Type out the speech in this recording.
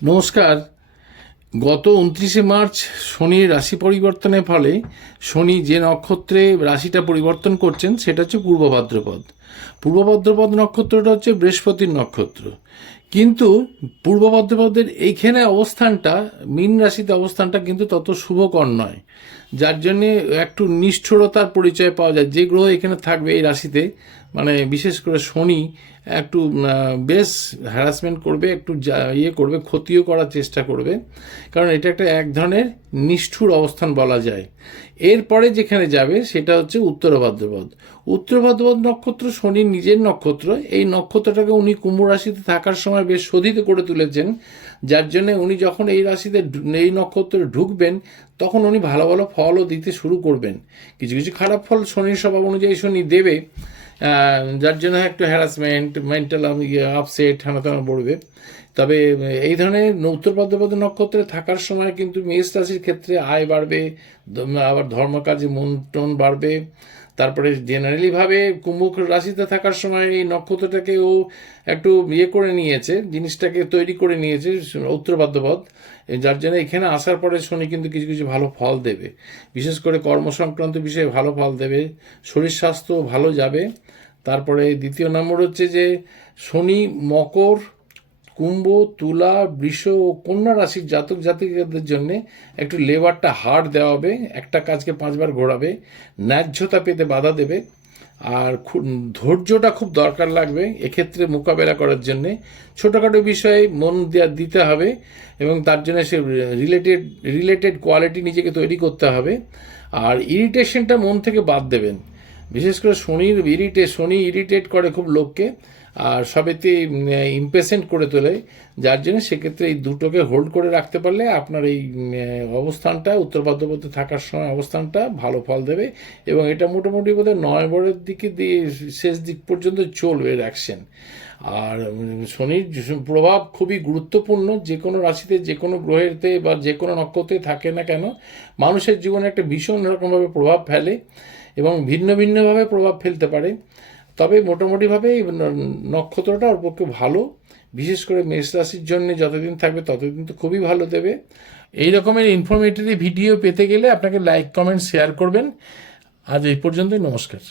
নমস্কার। গত 29শে মার্চ শনির রাশি পরিবর্তনের ফলে শনি যে নক্ষত্রে রাশিটা পরিবর্তন করছেন সেটা হচ্ছে পূর্ব ভাদ্রপদ। পূর্ব ভাদ্রপদ নক্ষত্রটা হচ্ছে বৃহস্পতির নক্ষত্র, কিন্তু পূর্ব ভাদ্রপদের এইখানে অবস্থানটা, মীন রাশিতে অবস্থানটা কিন্তু তত শুভকর নয়, যার জন্যে একটু নিষ্ঠুরতার পরিচয় পাওয়া যায়। যে গ্রহ এখানে থাকবে এই রাশিতে, মানে বিশেষ করে শনি, একটু বেশ হ্যারাসমেন্ট করবে, একটু করবে, ক্ষতিও করার চেষ্টা করবে, কারণ এটা একটা এক ধরনের নিষ্ঠুর অবস্থান বলা যায়। এরপরে যেখানে যাবে সেটা হচ্ছে উত্তর ভাদ্রপদ। উত্তর ভাদ্রপদ নক্ষত্র শনির নিজের নক্ষত্র। এই নক্ষত্রটাকে উনি কুম্ভ রাশিতে থাকার সময় বেশ শোধিত করে তুলেছেন, যার জন্য উনি যখন এই রাশিতে, এই নক্ষত্রে ঢুকবেন, তখন উনি ভালো ভালো ফলও দিতে শুরু করবেন। কিছু কিছু খারাপ ফল শনির স্বভাব অনুযায়ী শনি দেবে, যার জন্য একটু হ্যারাসমেন্ট, মেন্টাল আপসেট, টানা পড়বে। তবে এই ধরনের উত্তর ভাদ্রপদ নক্ষত্রে থাকার সময় কিন্তু মেষ রাশির ক্ষেত্রে আয় বাড়বে, আবার ধর্মকাজে মন টন বাড়বে। তারপরে জেনারেলিভাবে কুম্ভ রাশিতে থাকার সময় এই নক্ষত্রটাকে ও একটু করে নিয়েছে, জিনিসটাকে তৈরি করে নিয়েছে উত্তর ভাদ্রপদ, যার জন্য এখানে আসার পরে শনি কিন্তু কিছু কিছু ভালো ফল দেবে। বিশেষ করে কর্মসংক্রান্ত বিষয়ে ভালো ফল দেবে, শরীর স্বাস্থ্য ভালো যাবে। তারপরে দ্বিতীয় নম্বর হচ্ছে যে শনি মকর, কুম্ভ, তুলা, বৃষ ও কন্যা রাশির জাতক জাতিকাদের জন্য একটু লেবারটা হার্ড দেওয়া হবে, একটা কাজকে 5বার ঘোরাবে, ন্যায্যতা পেতে বাধা দেবে, আর ধৈর্যটা খুব দরকার লাগবে এক্ষেত্রে মোকাবেলা করার জন্যে। ছোটোখাটো বিষয়ে মন দিতে হবে এবং তার জন্য সে রিলেটেড কোয়ালিটি নিজেকে তৈরি করতে হবে। আর ইরিটেশনটা মন থেকে বাদ দেবেন। বিশেষ করে শনি ইরিটেট করে খুব লোককে, আর সবেতে ইমপেশেন্ট করে তোলে, যার জন্য সেক্ষেত্রে এই দুটোকে হোল্ড করে রাখতে পারলে আপনার এই অবস্থানটা, উত্তর ভাদ্রপদে থাকার সময় অবস্থানটা ভালো ফল দেবে। এবং এটা মোটামুটি বোধহয় নভেম্বরের দিকে দিয়ে শেষ দিক পর্যন্ত চলবে অ্যাকশন। আর শনির প্রভাব খুবই গুরুত্বপূর্ণ, যে কোনো রাশিতে, যে কোনো গ্রহেতে বা যে কোনো নক্ষত্রে থাকে না কেন, মানুষের জীবনে একটা ভীষণ রকমভাবে প্রভাব ফেলে এবং ভিন্ন ভিন্নভাবে প্রভাব ফেলতে পারে। তবে মোটামুটিভাবে এই নক্ষত্রটা ওর পক্ষে ভালো, বিশেষ করে মেষ রাশির জন্য যতদিন থাকবে ততদিন তো খুবই ভালো দেবে। এই রকমের ইনফরমেটিভ ভিডিও পেতে গেলে আপনাকে লাইক, কমেন্ট, শেয়ার করবেন। আজ এই পর্যন্তই, নমস্কার।